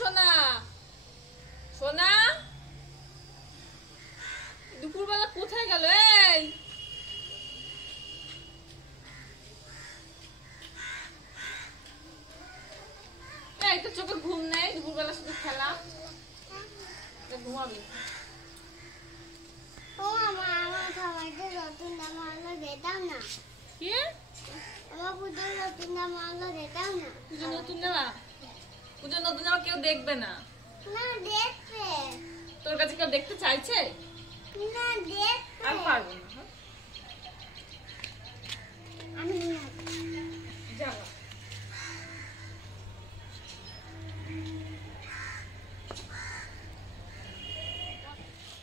সোনা সোনা দুপুরবেলা কোথায় গেল? এই তো চোখে ঘুম নেই, দুপুরবেলা শুধু খেলা। ঘুমাবি? ও মামা, আমার সবাইকে নতুন জামা আনলো যেতাম না। কি? আমার পুজোর নতুন জামা আনলো যেতাম না। পুজোর নতুন জামা? পুজোর নতুন জামা কেউ দেখবে না। না দেখবে। তোর কাছে কেউ দেখতে চাইছে? না দেখবে। আর পারবো না। আমি জামা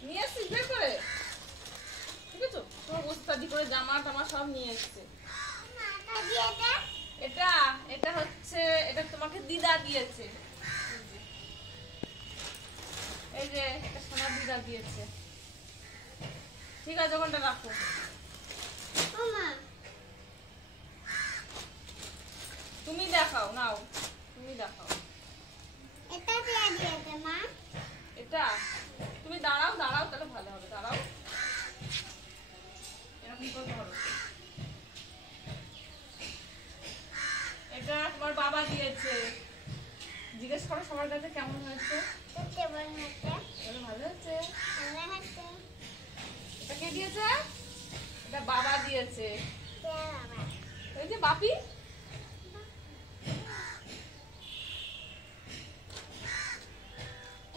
নিয়ে আসছিস বের করে? ঠিক আছে, তোর বস্তাদি করে জামা টামা সব নিয়ে এসছে। এটা এটা হচ্ছে, এটা তোমাকে দিদা দিয়েছে। এই যে এটা সোনার দিদা দিয়েছে। ঠিক আছে, ওখানটা রাখো। তুমি দেখাও, নাও তুমি দেখাও। এটা দিয়ে দিয়েছে মা। এটা তুমি দাঁড়াও দাঁড়াও, তাহলে ভালো হবে। দাঁড়াও, এরকম করে ধরো। এটা তোমার বাবা দিয়েছে। জিজ্ঞেস করো সবার কাছে কেমন হয়েছে। ভালো হয়েছে। এটা কে দিয়েছে? এটা বাবা দিয়েছে। এই যে বাপি।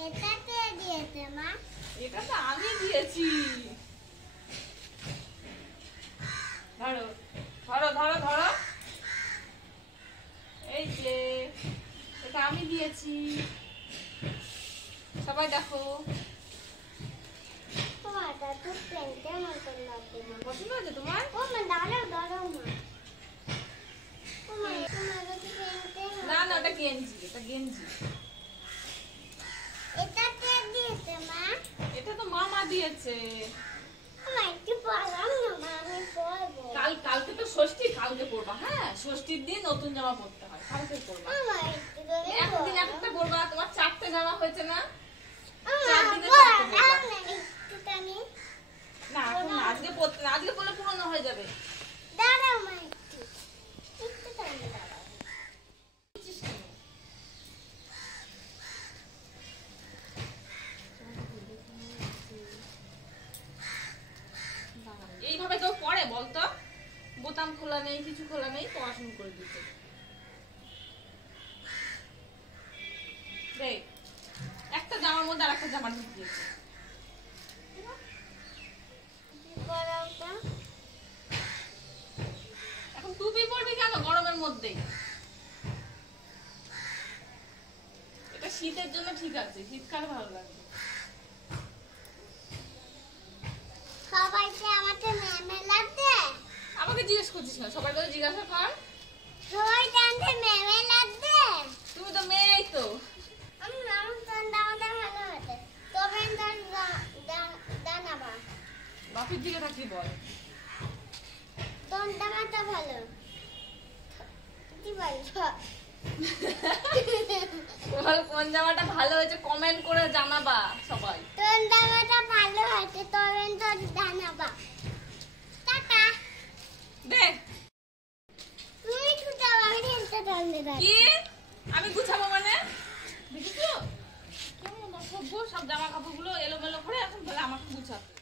এটা কে দিয়েছে মা? এটা তো আমি দিয়েছি। ধরো ধরো ধরো ধরো। এই যে এটা আমি দিয়েছি, সবাই দেখো। তোমারটা তো প্যান্টের মতন লাগছে না। পছন্দ হয়েছে তোমার? ও মা দাঁড়াও দাঁড়াও মা। ও মা তোমার কাছে প্যান্টের না না, ওটা গেঞ্জি, এটা গেঞ্জি। এটা কে দিয়েছে মা? এটা তো মামা দিয়েছে। মা একটু পরলাম না মা, আমি পরবো। কালকে তো ষষ্ঠী, কালকে পরবা। হ্যাঁ, ষষ্ঠীর দিন নতুন জামা পরতে হয়, কালকে পরবা। মা একটু করে একদিন একটা পরবা। তোমার 4টে জামা হয়েছে না? মা 4 দিনে 4টে পরবা। একটু টানি। না এখন না, আজকে পরতে না, আজকে পরলে পুরনো হয়ে যাবে। দাঁড়াও মা একটু। একটু টানি দাঁড়াও। এইভাবে কেউ পরে বলতো? বোতাম খোলা নেই, কিছু খোলা নেই, পড়াশোনা করে দিচ্ছে। দেখ, একটা জামার মধ্যে আর একটা জামা ঢুকিয়ে দিয়েছে। এখন টুপি পরবি কেন গরমের মধ্যে? এটা শীতের জন্য ঠিক আছে, শীতকালে ভালো লাগবে। সবাইকে আমাকে ম্যামে লাগছে। আমাকে জিজ্ঞেস করছিস না, সবাই বলে জিজ্ঞাসা কর। সবাই জানতে ম্যামে লাগছে। তুমি তো মেয়েই তো। আমার দানাটা ভালো হয়েছে। তবে দানাবা বাপির দিকে থাকি বল। তোর দানাটা ভালো। কি বলছো? বল কোন জামাটা ভালো হয়েছে, কমেন্ট করে জানাবা সবাই। তোর দানাটা ভালো হয়েছে, তবে তোর দানাবা। টাটা। দেখ তুমি ছুটাও, আমি খেলতে চলে যাই। কি আমি গুছাবো মানে? দেখিস তো কেমন অসভ্য, সব জামা কাপড়গুলো এলোমেলো করে এখন বলে আমাকে গুছাতে।